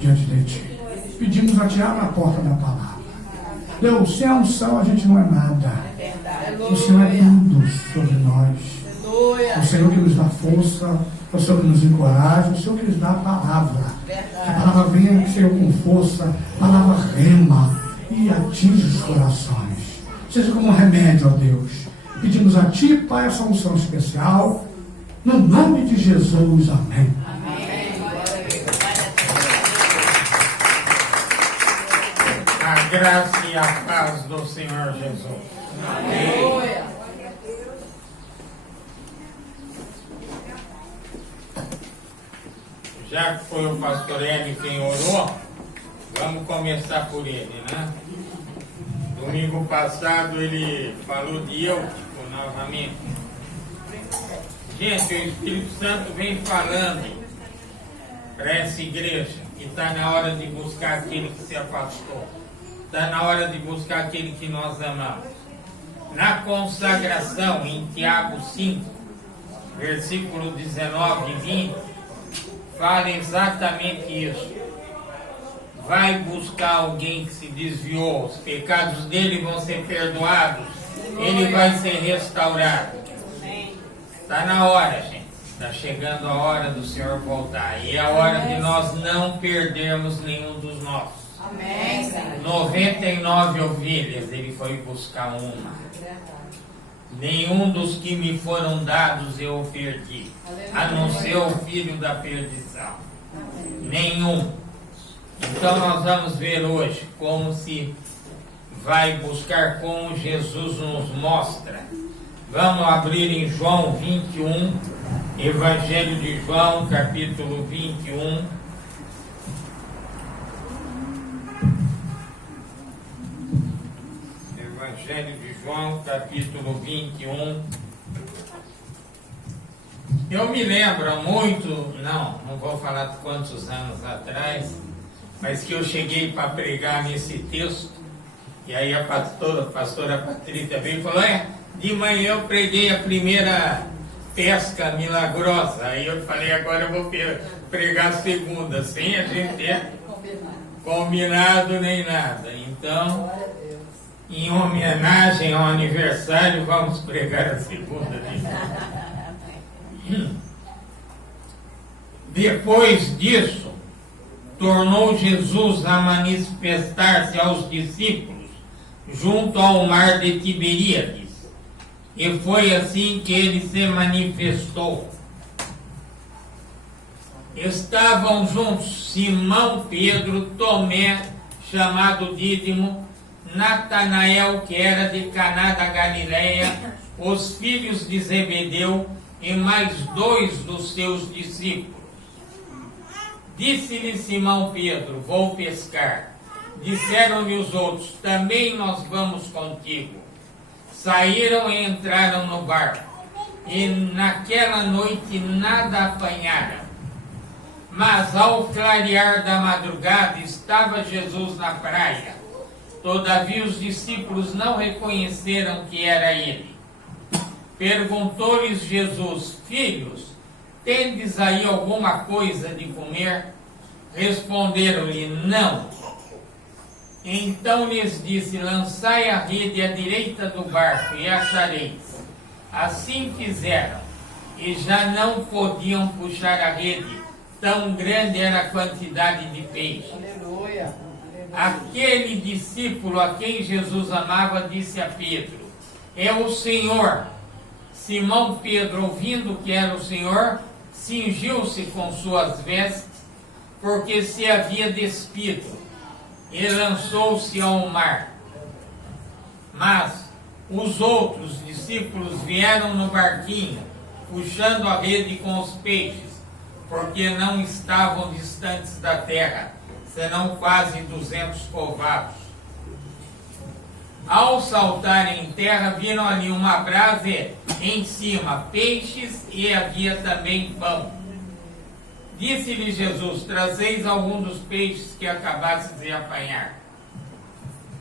diante de Ti. Pedimos a Ti, abra a porta da palavra. Deus, sem a unção a gente não é nada. O Senhor é tudo sobre nós. O Senhor que nos dá força, o Senhor que nos encoraja, o Senhor que nos dá a palavra. Que a palavra venha, Senhor, com força, a palavra rema e atinge os corações. Seja como um remédio, ó Deus. Pedimos a Ti, Pai, essa unção especial. No nome de Jesus, amém. A graça e a paz do Senhor Jesus. Amém. Já que foi o pastor Eli quem orou, vamos começar por ele, né? Domingo passado ele falou de eu, novamente. Gente, o Espírito Santo vem falando para essa igreja que está na hora de buscar aquele que se afastou. Está na hora de buscar aquele que nós amamos. Na consagração, em Tiago 5, versículo 19 e 20, fala exatamente isso. Vai buscar alguém que se desviou, os pecados dele vão ser perdoados, ele vai ser restaurado. Está na hora, gente. Está chegando a hora do Senhor voltar. E é a hora de nós não perdermos nenhum dos nossos. Amém. 99 ovelhas, ele foi buscar uma. Nenhum dos que me foram dados eu o perdi, a não ser o filho da perdição. Nenhum. Então nós vamos ver hoje como se vai buscar, como Jesus nos mostra. Vamos abrir em João 21, Evangelho de João, capítulo 21. Evangelho de João, capítulo 21. Eu me lembro muito, não vou falar de quantos anos atrás, mas que eu cheguei para pregar nesse texto, e aí a pastora Patrícia veio e falou, de manhã eu preguei a primeira pesca milagrosa, aí eu falei, agora eu vou pregar a segunda, sem a gente ter combinado nem nada. Então, em homenagem ao aniversário, vamos pregar a segunda. Depois disso, tornou Jesus a manifestar-se aos discípulos junto ao mar de Tiberíades, e foi assim que ele se manifestou. Estavam juntos Simão Pedro, Tomé, chamado Dídimo, Natanael, que era de Caná da Galileia, os filhos de Zebedeu e mais 2 dos seus discípulos. Disse-lhe Simão Pedro, vou pescar. Disseram-lhe os outros, também nós vamos contigo. Saíram e entraram no barco, e naquela noite nada apanharam. Mas ao clarear da madrugada estava Jesus na praia. Todavia os discípulos não reconheceram que era ele. Perguntou-lhes Jesus, filhos, tendes aí alguma coisa de comer? Responderam-lhe, não. Então lhes disse, lançai a rede à direita do barco e achareis. Assim fizeram, e já não podiam puxar a rede, tão grande era a quantidade de peixe. Aleluia. Aquele discípulo a quem Jesus amava disse a Pedro, é o Senhor. Simão Pedro, ouvindo que era o Senhor, cingiu-se com suas vestes, porque se havia despido, e lançou-se ao mar. Mas os outros discípulos vieram no barquinho, puxando a rede com os peixes, porque não estavam distantes da terra, senão quase 200 povados. Ao saltarem em terra, viram ali uma brasa em cima, peixes, e havia também pão. Disse-lhe Jesus, trazeis algum dos peixes que acabastes de apanhar.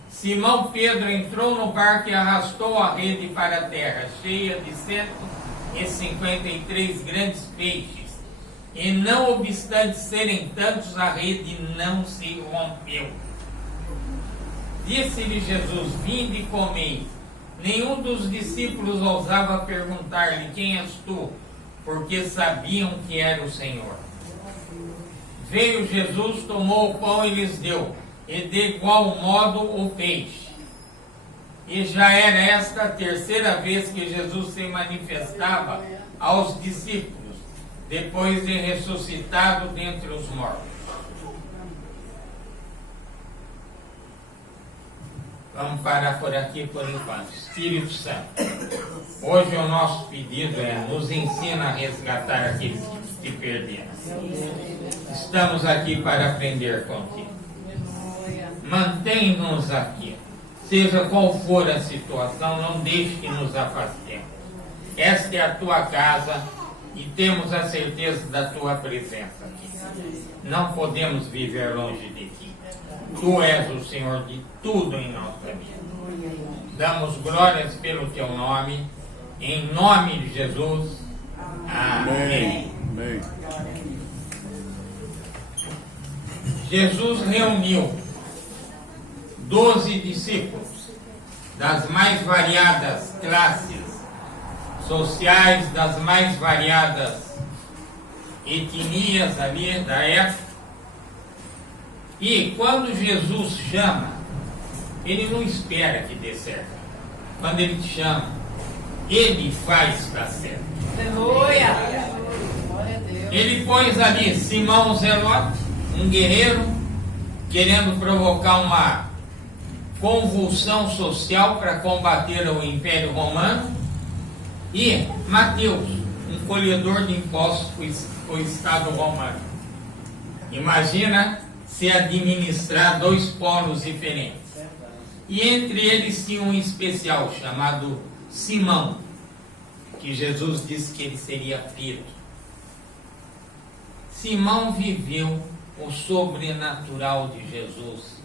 Simão Pedro entrou no barco e arrastou a rede para a terra, cheia de 153 grandes peixes, E não obstante serem tantos, a rede não se rompeu. Disse-lhe Jesus: vinde e comei. Nenhum dos discípulos ousava perguntar-lhe: quem és tu? Porque sabiam que era o Senhor. Veio Jesus, tomou o pão e lhes deu, e de igual modo o peixe. E já era esta a terceira vez que Jesus se manifestava aos discípulos, depois de ressuscitado dentre os mortos. Vamos parar por aqui por enquanto. Espírito Santo, hoje o nosso pedido é: nos ensina a resgatar aqueles que perderam. Estamos aqui para aprender contigo. Mantém-nos aqui. Seja qual for a situação, não deixe que nos afastemos. Esta é a tua casa e temos a certeza da tua presença aqui. Não podemos viver longe de ti. Tu és o Senhor de tudo em nossa vida. Damos glórias pelo teu nome, em nome de Jesus. Amém. Amém. Jesus reuniu 12 discípulos das mais variadas classes sociais, das mais variadas etnias ali da época. E quando Jesus chama, ele não espera que dê certo. Quando ele te chama, ele faz dar certo. Aleluia! Ele pôs ali Simão Zelote, um guerreiro, querendo provocar uma convulsão social para combater o Império Romano, e Mateus, um colhedor de impostos para o Estado Romano. Imagina se administrar dois polos diferentes. E entre eles tinha um especial chamado Simão, que Jesus disse que ele seria Pedro. Simão viveu o sobrenatural de Jesus.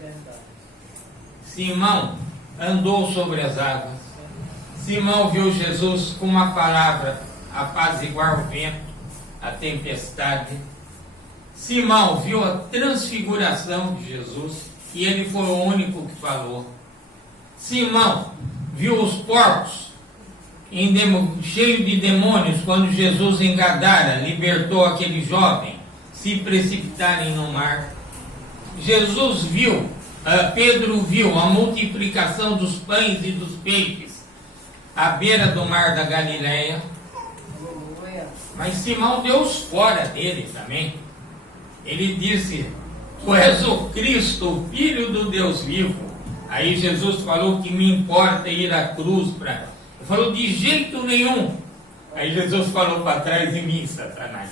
Simão andou sobre as águas. Simão viu Jesus com uma palavra apaziguar o vento, a tempestade. Simão viu a transfiguração de Jesus e ele foi o único que falou. Simão viu os porcos cheios de demônios quando Jesus em Gadara libertou aquele jovem se precipitarem no mar. Jesus viu, Pedro viu a multiplicação dos pães e dos peixes à beira do mar da Galileia. Mas Simão deu os fora dele também. Ele disse: tu és o Cristo, o Filho do Deus vivo. Aí Jesus falou que me importa ir à cruz para... Ele falou: de jeito nenhum. Aí Jesus falou para trás de mim, Satanás.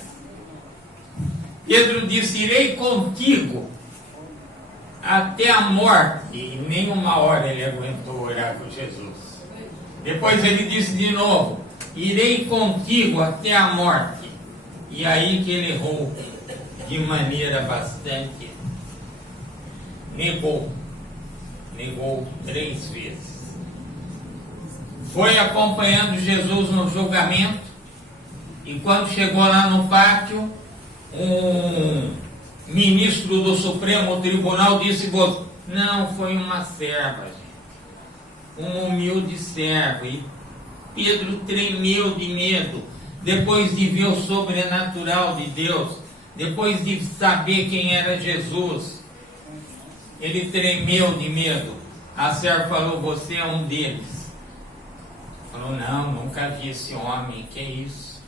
Pedro disse: irei contigo até a morte. E nem uma hora ele aguentou orar com Jesus. Depois ele disse de novo: irei contigo até a morte. E aí que ele errou de maneira bastante. Negou 3 vezes. Foi acompanhando Jesus no julgamento, e quando chegou lá no pátio, um ministro do Supremo Tribunal disse: não, foi uma serva, um humilde servo. E Pedro tremeu de medo, depois de ver o sobrenatural de Deus, depois de saber quem era Jesus. Ele tremeu de medo. A serva falou: você é um deles. Falou: não, nunca vi esse homem. Que é isso?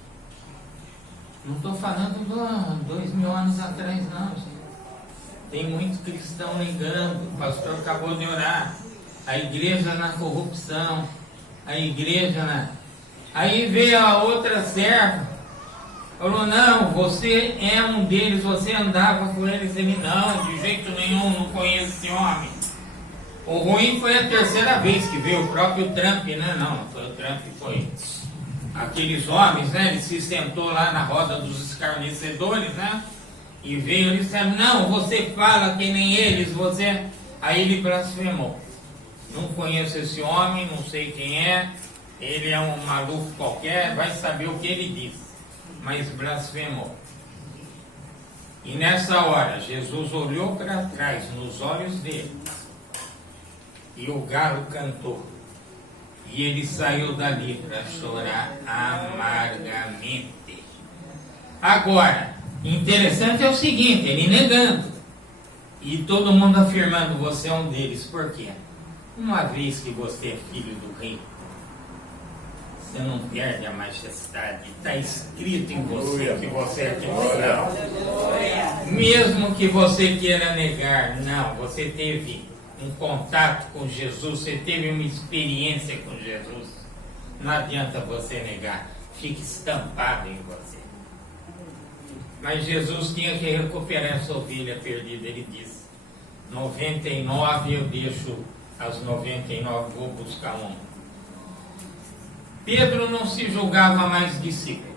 Não estou falando de 2000 anos atrás, não, gente. Tem muito cristão ligando. O pastor acabou de orar. A igreja na corrupção. A igreja na... Aí veio a outra serva. Falou: não, você é um deles, você andava com eles. Ele: não, de jeito nenhum, não conheço esse homem. O ruim foi a terceira vez que veio o próprio Trump, né? Não foi o Trump, foi aqueles homens, né? Ele se sentou lá na roda dos escarnecedores, né? E veio e disse: não, você fala que nem eles, você... Aí ele blasfemou: não conheço esse homem, não sei quem é, ele é um maluco qualquer, vai saber o que ele disse. Mas blasfemou. E nessa hora, Jesus olhou para trás, nos olhos dele, e o galo cantou. E ele saiu dali para chorar amargamente. Agora, interessante é o seguinte, ele negando. E todo mundo afirmando, você é um deles. Por quê? Uma vez que você é filho do rei, você não perde a majestade. Está escrito em você que você é cristão. Mesmo que você queira negar, não, você teve um contato com Jesus, você teve uma experiência com Jesus. Não adianta você negar, fica estampado em você. Mas Jesus tinha que recuperar essa ovelha perdida. Ele disse, 99 eu deixo as 99, vou buscar um. Pedro não se julgava mais discípulo.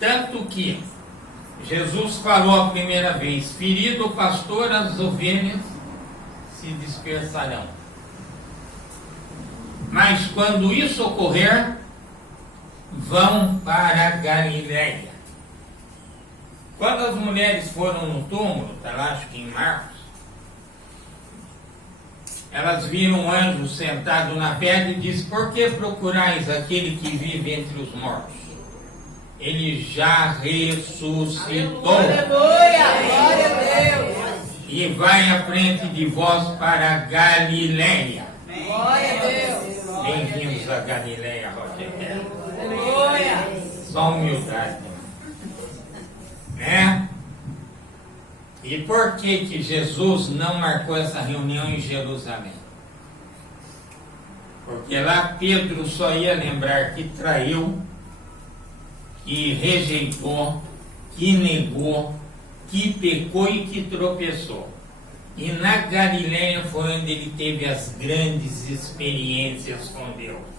Tanto que Jesus falou a primeira vez, ferido o pastor, as ovelhas se dispersarão. Mas quando isso ocorrer, vão para a Galileia. Quando as mulheres foram no túmulo, está lá, acho que em Marcos, elas viram um anjo sentado na pedra e disse, por que procurais aquele que vive entre os mortos? Ele já ressuscitou. Aleluia, glória a Deus. E vai à frente de vós para a Galileia. Glória a Deus. Bem-vindos a Galileia, Roger. Aleluia. Só humildade. Né? E por que Jesus não marcou essa reunião em Jerusalém? Porque lá Pedro só ia lembrar que traiu, que rejeitou, que negou, que pecou e que tropeçou. E na Galileia foi onde ele teve as grandes experiências com Deus.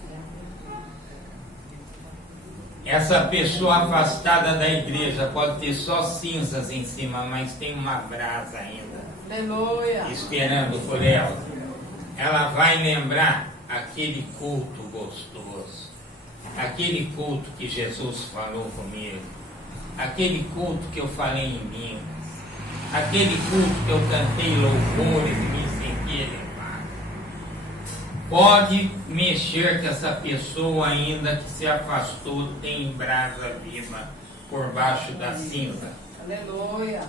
Essa pessoa afastada da igreja pode ter só cinzas em cima, mas tem uma brasa ainda. Aleluia. Esperando por ela. Ela vai lembrar aquele culto gostoso. Aquele culto que Jesus falou comigo. Aquele culto que eu falei em mim. Aquele culto que eu cantei louvores e me senti elevado. Pode mexer que essa pessoa ainda que se afastou tem brasa viva por baixo da cinza. Aleluia.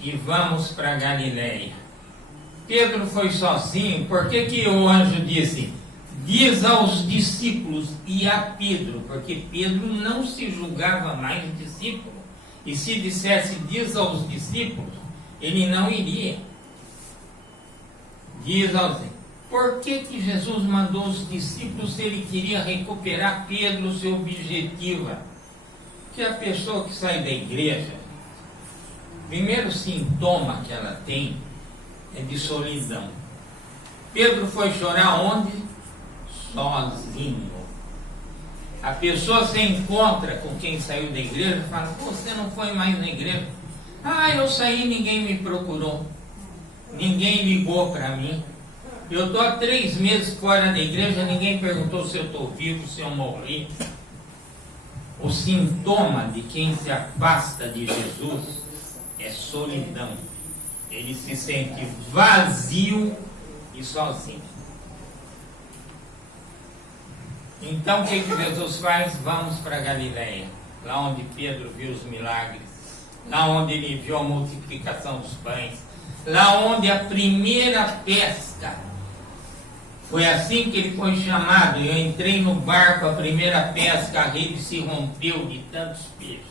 E vamos para Galileia. Pedro foi sozinho. Por que o anjo disse? Diz aos discípulos e a Pedro, porque Pedro não se julgava mais discípulo. E se dissesse diz aos discípulos, ele não iria. Diz aos discípulos. Por que Jesus mandou os discípulos se ele queria recuperar Pedro, seu objetivo? Que a pessoa que sai da igreja, o primeiro sintoma que ela tem é de solidão. Pedro foi chorar onde? Sozinho. A pessoa se encontra com quem saiu da igreja e fala, você não foi mais na igreja? Ah, eu saí, ninguém me procurou. Ninguém ligou para mim. Eu estou há 3 meses fora da igreja, ninguém perguntou se eu estou vivo, se eu morri. O sintoma de quem se afasta de Jesus é solidão. Ele se sente vazio e sozinho. Então o que Jesus faz? Vamos para Galileia, lá onde Pedro viu os milagres, lá onde ele viu a multiplicação dos pães, lá onde a primeira pesca. Foi assim que ele foi chamado. Eu entrei no barco, a primeira pesca, a rede se rompeu de tantos peixes.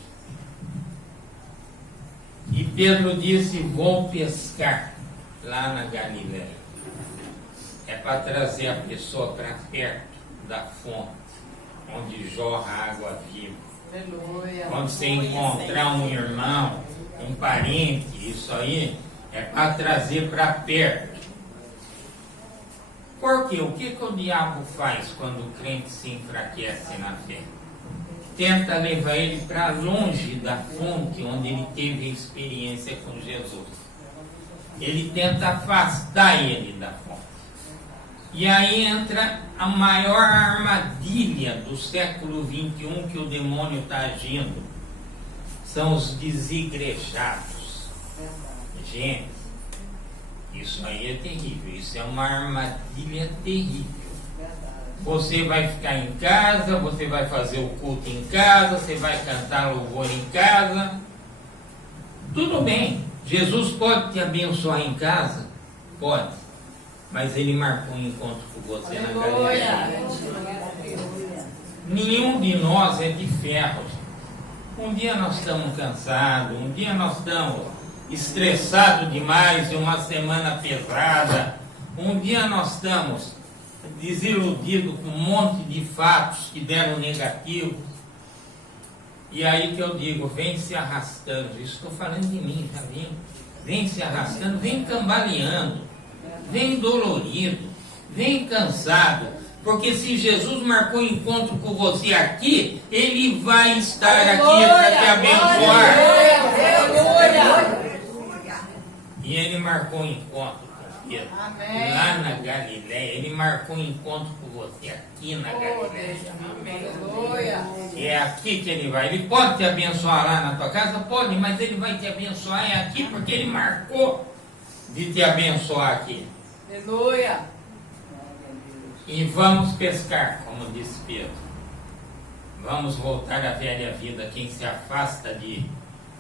E Pedro disse, vou pescar lá na Galileia. É para trazer a pessoa para perto da fonte, onde jorra água viva. Aleluia. Quando você encontrar um irmão, um parente, isso aí, é para trazer para perto. Por quê? O que o diabo faz quando o crente se enfraquece na fé? Tenta levar ele para longe da fonte onde ele teve a experiência com Jesus. Ele tenta afastar ele da fonte. E aí entra a maior armadilha do século XXI que o demônio está agindo. são os desigrejados. Gente, isso aí é terrível, isso é uma armadilha terrível. Você vai ficar em casa, você vai fazer o culto em casa, você vai cantar louvor em casa. Tudo bem, Jesus pode te abençoar em casa? Pode. Mas ele marcou um encontro com você na Galileia. Nenhum de nós é de ferro. Um dia nós estamos cansados, um dia nós estamos estressados demais de uma semana pesada, um dia nós estamos desiludidos com um monte de fatos que deram negativos. E aí que eu digo, vem se arrastando, estou falando de mim, já vem se arrastando, vem cambaleando, vem dolorido, vem cansado, porque se Jesus marcou encontro com você aqui, Ele vai estar aqui para te abençoar. E Ele marcou encontro com Pedro lá na Galileia, Ele marcou encontro com você aqui na Galileia. É aqui que Ele vai. Ele pode te abençoar lá na tua casa? Pode, mas Ele vai te abençoar é aqui, porque Ele marcou de te abençoar aqui. Aleluia. E vamos pescar, como disse Pedro. Vamos voltar à velha vida. Quem se afasta de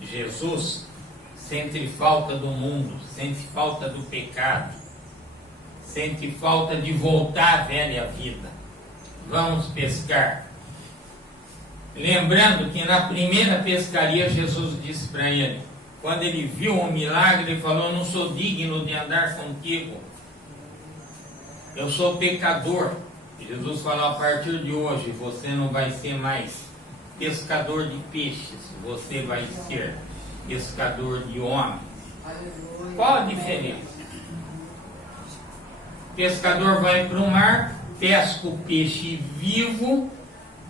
Jesus sente falta do mundo, sente falta do pecado, sente falta de voltar à velha vida. Vamos pescar. Lembrando que na primeira pescaria Jesus disse para ele, quando ele viu o milagre, ele falou: não sou digno de andar contigo, eu sou pecador. Jesus falou: a partir de hoje você não vai ser mais pescador de peixes, você vai ser pescador de homens. Qual a diferença? O pescador vai para o mar, pesca o peixe vivo,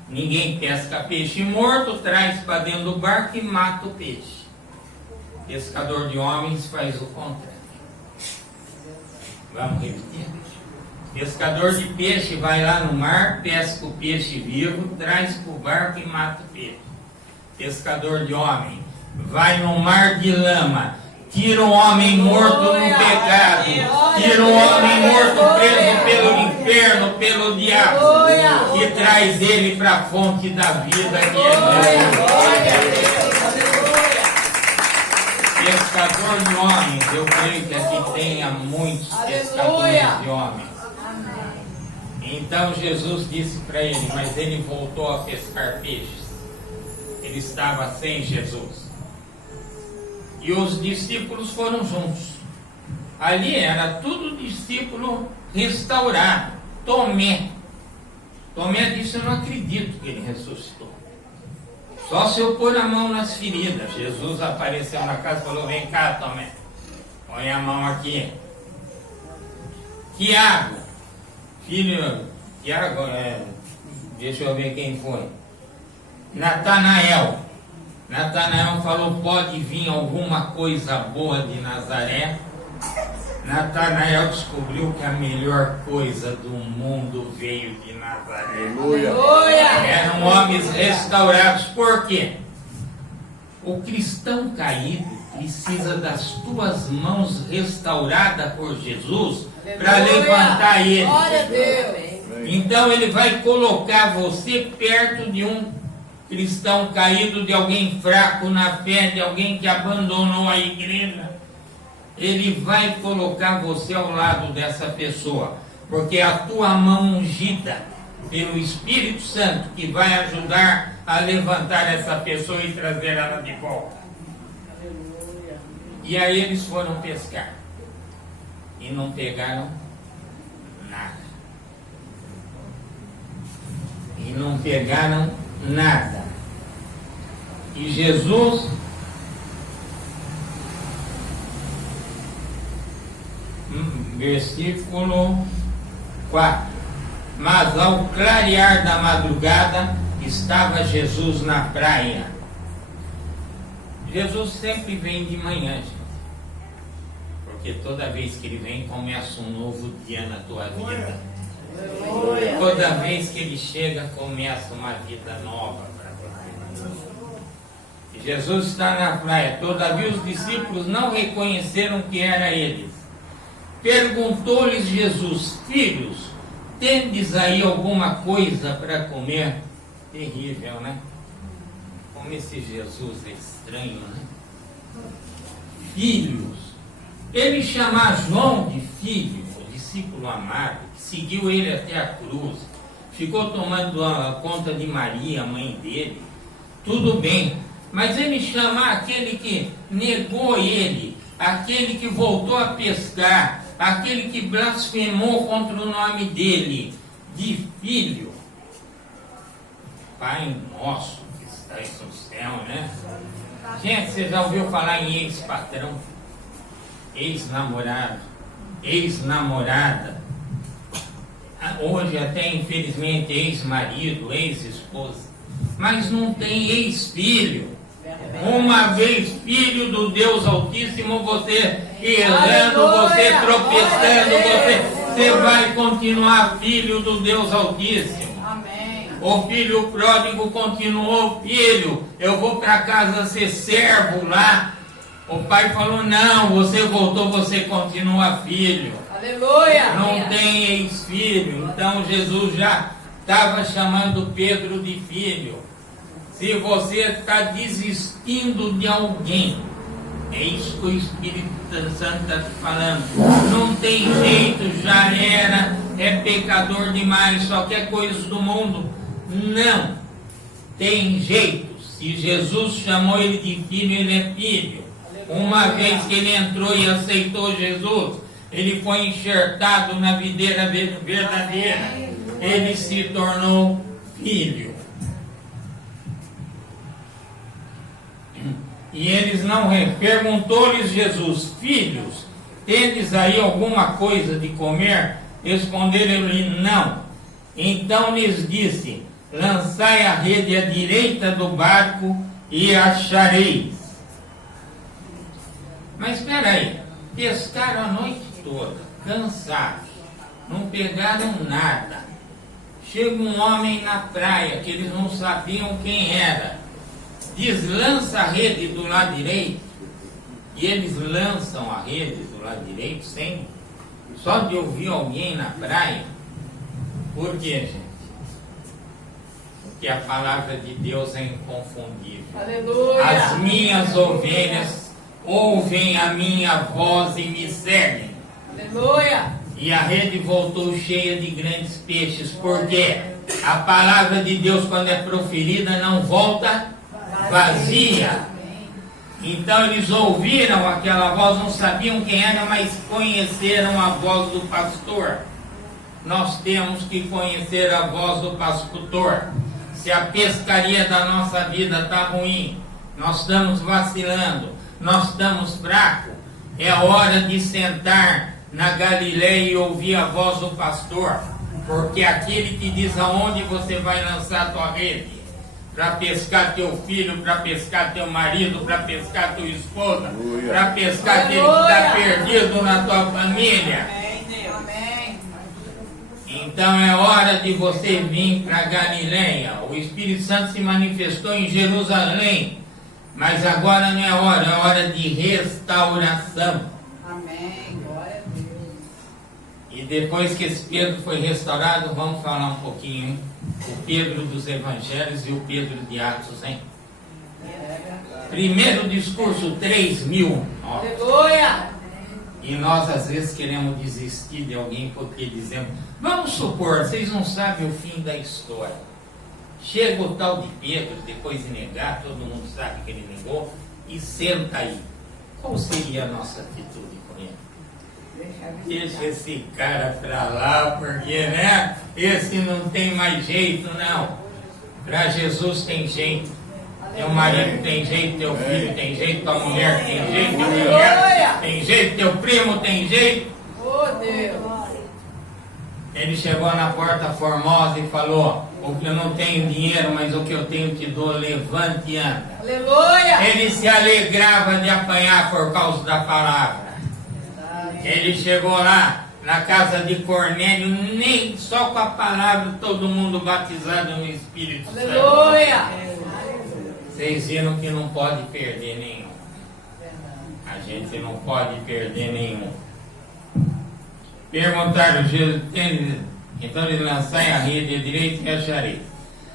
ninguém pesca peixe morto, traz para dentro do barco e mata o peixe. O pescador de homens faz o contrário. Vamos repetir. Pescador de peixe vai lá no mar, pesca o peixe vivo, traz para o barco e mata o peixe. Pescador de homem vai no mar de lama, tira um homem morto no pecado, tira um homem morto preso pelo inferno, pelo diabo, e traz ele para a fonte da vida que é Jesus. Pescador de homens, eu creio que aqui tenha muitos pescadores de homens. Então Jesus disse para ele, mas ele voltou a pescar peixes. Ele estava sem Jesus. E os discípulos foram juntos. Ali era tudo discípulo restaurado. Tomé disse: eu não acredito que ele ressuscitou. Só se eu pôr a mão nas feridas. Jesus apareceu na casa e falou: vem cá, Tomé, põe a mão aqui. Tiago, deixa eu ver quem foi. Natanael falou: pode vir alguma coisa boa de Nazaré? Natanael descobriu que a melhor coisa do mundo veio de Nazaré. Aleluia. Eram homens restaurados. Por quê? O cristão caído precisa das tuas mãos restauradas por Jesus para levantar ele. Glória a Deus. Então ele vai colocar você perto de um cristão caído, de alguém fraco na fé, de alguém que abandonou a igreja. Ele vai colocar você ao lado dessa pessoa, porque a tua mão ungida pelo Espírito Santo que vai ajudar a levantar essa pessoa e trazer ela de volta. E aí eles foram pescar e não pegaram nada. E não pegaram nada. E Jesus versículo 4. Mas ao clarear da madrugada estava Jesus na praia. Jesus sempre vem de manhã, gente, porque toda vez que ele vem começa um novo dia na tua vida. Toda vez que ele chega começa uma vida nova para você. Jesus está na praia. Todavia os discípulos não reconheceram que era ele. Perguntou-lhes Jesus: filhos, tendes aí alguma coisa para comer? Terrível, né? Como esse Jesus é estranho, né? Filhos. Ele chama João de filho, o discípulo amado, que seguiu ele até a cruz, ficou tomando conta de Maria, a mãe dele. Tudo bem, mas ele chama aquele que negou ele, aquele que voltou a pescar, aquele que blasfemou contra o nome dele, de filho. Pai nosso que estás no céu, né? Gente, você já ouviu falar em ex-patrão? Ex-namorado, ex-namorada, hoje até infelizmente ex-marido, ex-esposa, mas não tem ex-filho. Uma vez filho do Deus Altíssimo, você errando, você tropeçando, você vai continuar filho do Deus Altíssimo. O filho pródigo continuou filho. Eu vou para casa ser servo lá. O pai falou: não, você voltou, você continua filho. Aleluia! Não tem ex-filho. Então Jesus já estava chamando Pedro de filho. Se você está desistindo de alguém, é isso que o Espírito Santo está te falando. Não tem jeito, já era, é pecador demais, só quer coisas do mundo. Não tem jeito. Se Jesus chamou ele de filho, ele é filho. Uma vez que ele entrou e aceitou Jesus, ele foi enxertado na videira verdadeira. Ele se tornou filho. E eles não perguntou-lhes Jesus: filhos, tendes aí alguma coisa de comer? Responderam-lhe: não. Então lhes disse: lançai a rede à direita do barco e achareis. Mas espera aí, pescaram a noite toda, cansados, não pegaram nada. Chega um homem na praia que eles não sabiam quem era, diz: lança a rede do lado direito, e eles lançam a rede do lado direito sem só de ouvir alguém na praia. Por quê, gente? Porque a palavra de Deus é inconfundível. Aleluia! As minhas ovelhas ouvem a minha voz e me seguem. Aleluia! E a rede voltou cheia de grandes peixes, porque a palavra de Deus, quando é proferida, não volta vazia. Então eles ouviram aquela voz, não sabiam quem era, mas conheceram a voz do pastor. Nós temos que conhecer a voz do pastor. Se a pescaria da nossa vida está ruim, nós estamos vacilando, nós estamos fracos, é hora de sentar na Galileia e ouvir a voz do pastor, porque aquele que diz aonde você vai lançar a tua rede, para pescar teu filho, para pescar teu marido, para pescar tua esposa, para pescar aquele que está perdido na tua família. Amém. Então é hora de você vir para Galileia. O Espírito Santo se manifestou em Jerusalém, mas agora não é hora de restauração. Amém. Glória a Deus. E depois que esse Pedro foi restaurado, vamos falar um pouquinho, hein? O Pedro dos Evangelhos e o Pedro de Atos, hein? Primeiro discurso, 3.000. Aleluia! E nós às vezes queremos desistir de alguém porque dizemos: vamos supor, vocês não sabem o fim da história. Chega o tal de Pedro, depois de negar, todo mundo sabe que ele negou, e senta aí. Qual seria a nossa atitude com ele? Deixa esse cara pra lá, porque, né? Esse não tem mais jeito, não. Para Jesus tem jeito. Teu marido tem jeito, teu filho tem jeito, tua mulher tem jeito, tua mulher tem jeito, teu primo tem jeito. Oh, Deus! Ele chegou na Porta Formosa e falou: o que eu não tenho dinheiro, mas o que eu tenho te dou, levante e anda. Aleluia! Ele se alegrava de apanhar por causa da palavra. Ele chegou lá na casa de Cornélio, nem só com a palavra, todo mundo batizado no Espírito Santo. Aleluia! Vocês viram que não pode perder nenhum. A gente não pode perder nenhum. Perguntaram, então ele lançai a rede à direita e acharei.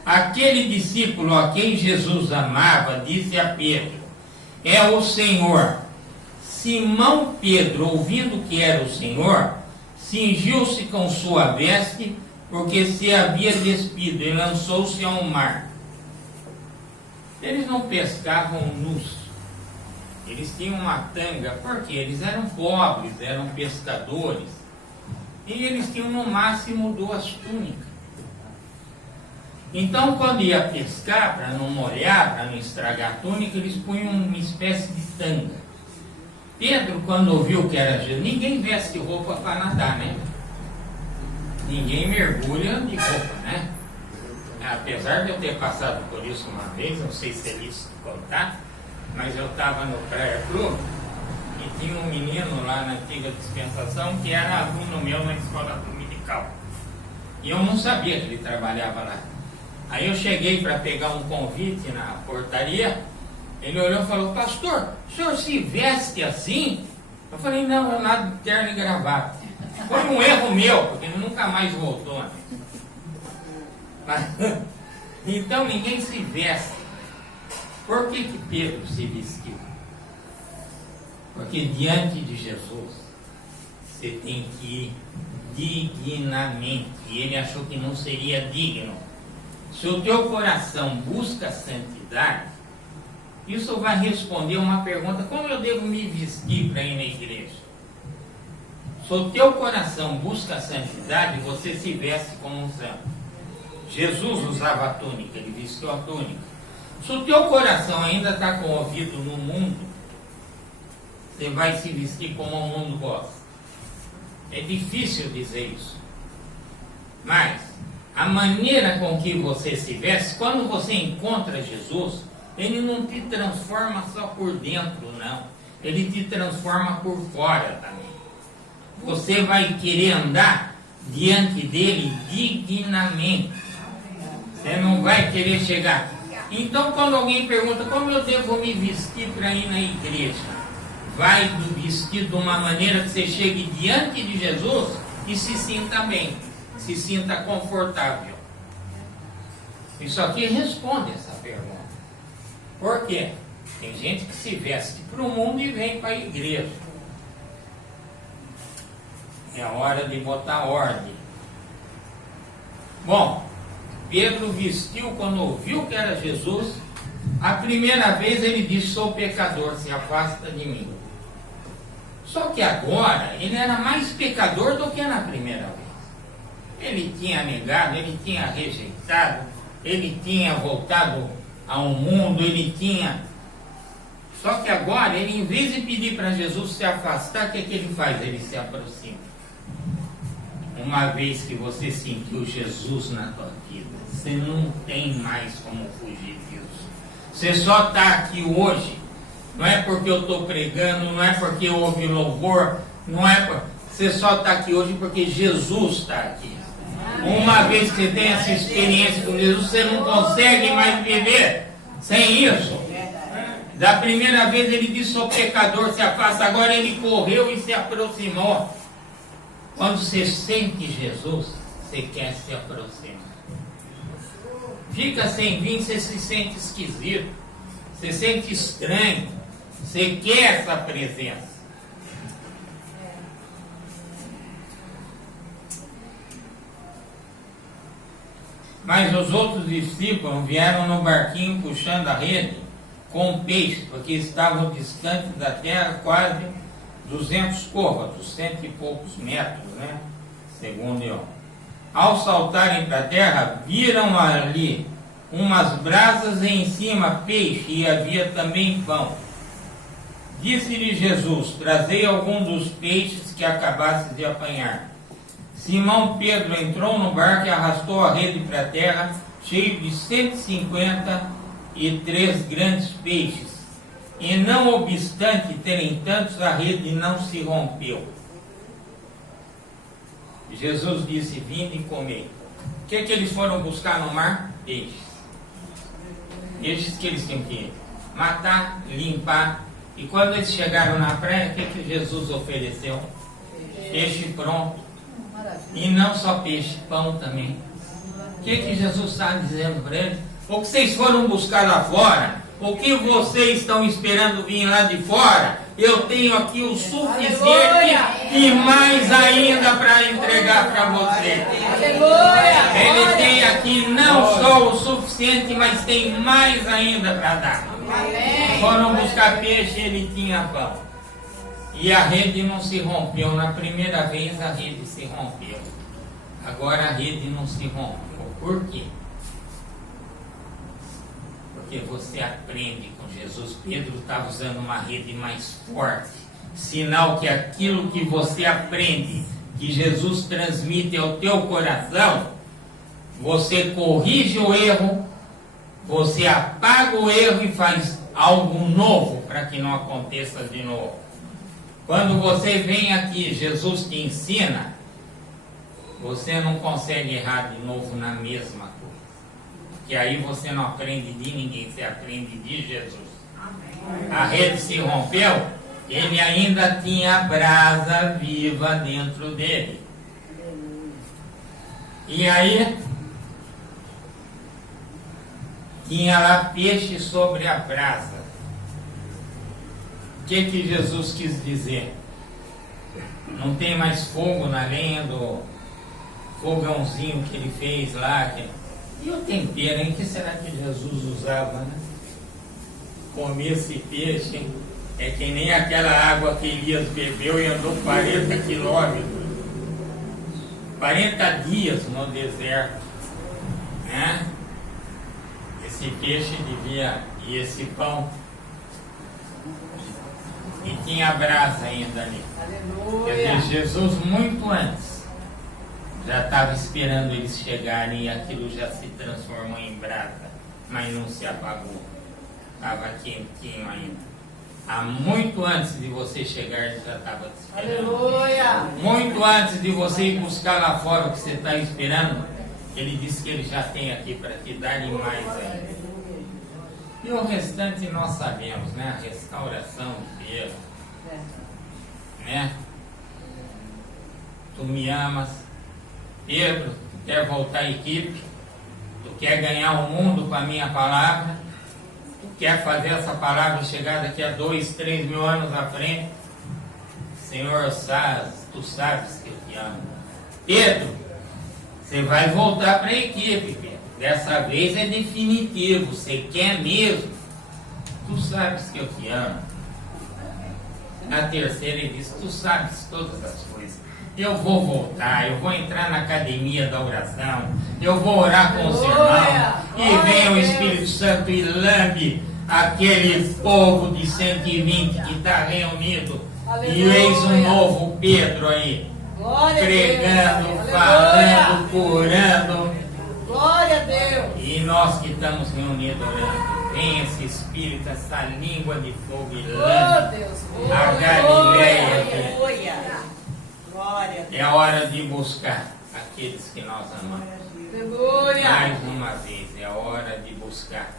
Aquele discípulo a quem Jesus amava disse a Pedro: é o Senhor. Simão Pedro, ouvindo que era o Senhor, cingiu-se com sua veste, porque se havia despido, e lançou-se ao mar. Eles não pescavam nus. Eles tinham uma tanga, porque eles eram pobres, eram pescadores. E eles tinham no máximo 2 túnicas. Então, quando ia pescar, para não molhar, para não estragar a túnica, eles punham uma espécie de tanga. Pedro, quando ouviu que era Jesus, ninguém veste roupa para nadar, né? Ninguém mergulha de roupa, né? Apesar de eu ter passado por isso uma vez, não sei se é isso que contar, mas eu estava no Praia Clube e tinha um menino lá na antiga dispensação que era aluno meu na escola dominical. E eu não sabia que ele trabalhava lá. Aí eu cheguei para pegar um convite na portaria, ele olhou e falou: pastor, o senhor se veste assim? Eu falei: não, eu nado de terno e gravata. Foi um erro meu, porque ele nunca mais voltou, né? Mas, então ninguém se veste. Por que Pedro se vestiu? Porque diante de Jesus você tem que ir dignamente. E ele achou que não seria digno. Se o teu coração busca santidade, isso vai responder uma pergunta: como eu devo me vestir para ir na igreja? Se o teu coração busca santidade, você se veste como um santo. Jesus usava a túnica, ele vestiu a túnica. Se o teu coração ainda está com o ouvido no mundo, você vai se vestir como o mundo gosta. É difícil dizer isso. Mas a maneira com que você se veste, quando você encontra Jesus, ele não te transforma só por dentro, não. Ele te transforma por fora também. Você vai querer andar diante dele dignamente. Você não vai querer chegar. Então, quando alguém pergunta: como eu devo me vestir para ir na igreja? Vai vestir de uma maneira que você chegue diante de Jesus e se sinta bem, se sinta confortável. Isso aqui responde essa pergunta. Por quê? Tem gente que se veste para o mundo e vem para a igreja. É a hora de botar ordem. Bom, Pedro vestiu quando ouviu que era Jesus. A primeira vez ele disse: sou pecador, se afasta de mim. Só que agora ele era mais pecador do que na primeira vez. Ele tinha negado, ele tinha rejeitado, ele tinha voltado ao mundo, ele tinha... Só que agora ele, em vez de pedir para Jesus se afastar, o que ele faz? Ele se aproxima. Uma vez que você sentiu Jesus na tua vida, você não tem mais como fugir disso. Você só está aqui hoje, não é porque eu estou pregando, não é porque houve louvor, não é por... Você só está aqui hoje porque Jesus está aqui. Uma vez que você tem essa experiência com Jesus, você não consegue mais viver sem isso. Da primeira vez ele disse: sou pecador, se afasta. Agora ele correu e se aproximou. Quando você sente Jesus, você quer se aproximar. Fica sem vir, você se sente esquisito, você se sente estranho, você quer essa presença. Mas os outros discípulos vieram no barquinho puxando a rede com peixe, porque estavam distantes da terra quase 200 côvados, 100 e poucos metros, né? Segundo eu. Ao saltarem para a terra, viram ali umas brasas e em cima peixe, e havia também pão. Disse-lhe Jesus: trazei algum dos peixes que acabaste de apanhar. Simão Pedro entrou no barco e arrastou a rede para a terra, cheio de 153 grandes peixes. E não obstante terem tantos, a rede não se rompeu. Jesus disse: vinde e comei. O que eles foram buscar no mar? Peixes. peixes que eles tinham que matar, limpar. E quando eles chegaram na praia, o que Jesus ofereceu? Peixe pronto. E não só peixe, pão também. O que Jesus está dizendo para eles? O que vocês foram buscar lá fora, o que vocês estão esperando vir lá de fora, eu tenho aqui o suficiente e mais ainda para entregar para vocês. Ele tem aqui não só o suficiente, mas tem mais ainda para dar. Foram buscar peixe, ele tinha pão. E a rede não se rompeu. Na primeira vez a rede se rompeu. Agora a rede não se rompeu. Por quê? Porque você aprende com Jesus. Pedro estava usando uma rede mais forte. Sinal que aquilo que você aprende, que Jesus transmite ao teu coração, você corrige o erro, você apaga o erro e faz algo novo para que não aconteça de novo. Quando você vem aqui, Jesus te ensina, você não consegue errar de novo na mesma coisa. Porque aí você não aprende de ninguém, você aprende de Jesus. A rede se rompeu, ele ainda tinha a brasa viva dentro dele. E aí, tinha lá peixe sobre a brasa. O que Jesus quis dizer? Não tem mais fogo na lenha do fogãozinho que ele fez lá. E o tempero, hein? O que será que Jesus usava, né? Comer esse peixe, é que nem aquela água que Elias bebeu e andou 40 quilômetros. 40 dias no deserto, né? Esse peixe devia, e esse pão, e tinha brasa ainda ali. Aleluia. Quer dizer, Jesus muito antes já estava esperando eles chegarem e aquilo já se transformou em brasa, mas não se apagou, estava quentinho ainda. Há muito antes de você chegar, ele já estava te esperando. Aleluia. Muito antes de você ir buscar lá fora o que você está esperando, ele disse que ele já tem aqui para te dar e mais ainda. E o restante nós sabemos, né? A restauração de Deus, né? Tu me amas, Pedro, tu quer voltar à equipe, tu quer ganhar o mundo com a minha palavra, tu quer fazer essa palavra chegar daqui a 2, 3 mil anos à frente. Senhor, tu sabes que eu te amo. Pedro, você vai voltar para a equipe, Pedro. Dessa vez é definitivo, você quer mesmo. Tu sabes que eu te amo. Na terceira ele diz, tu sabes todas as coisas. Eu vou voltar, eu vou entrar na academia da oração, eu vou orar com os irmãos, e vem o Espírito Santo e lambe aquele povo de 120 que está reunido. Aleluia. E eis um novo Pedro aí, pregando, falando, curando. Glória a Deus. E nós que estamos reunidos orando, vem esse Espírito, essa língua de fogo e lambe a Galileia. É a hora de buscar aqueles que nós amamos. Mais uma vez, é a hora de buscar.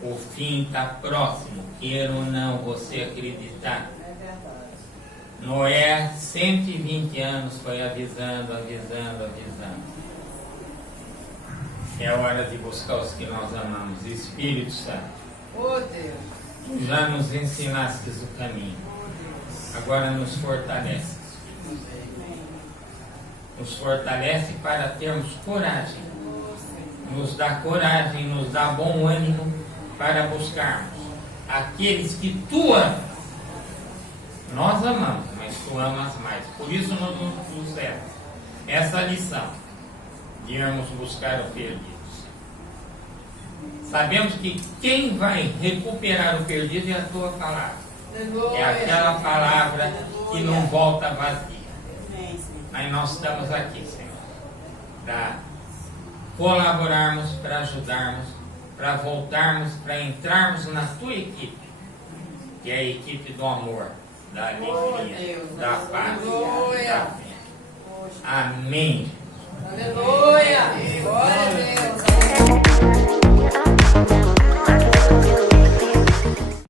O fim está próximo, queira ou não você acreditar. Noé, 120 anos, foi avisando. É a hora de buscar os que nós amamos. Espírito Santo, tu já nos ensinaste o caminho. Agora nos fortalece. Nos fortalece para termos coragem. Nos dá coragem, nos dá bom ânimo para buscarmos aqueles que tu amas. Nós amamos, mas tu amas mais. Por isso nos demos essa lição de irmos buscar o perdido. Sabemos que quem vai recuperar o perdido é a tua palavra. É aquela palavra que não volta vazia. Mas nós estamos aqui, Senhor, para colaborarmos, para ajudarmos, para voltarmos, para entrarmos na tua equipe, que é a equipe do amor, da alegria, da paz, da fé. Amém. Aleluia! Glória a Deus!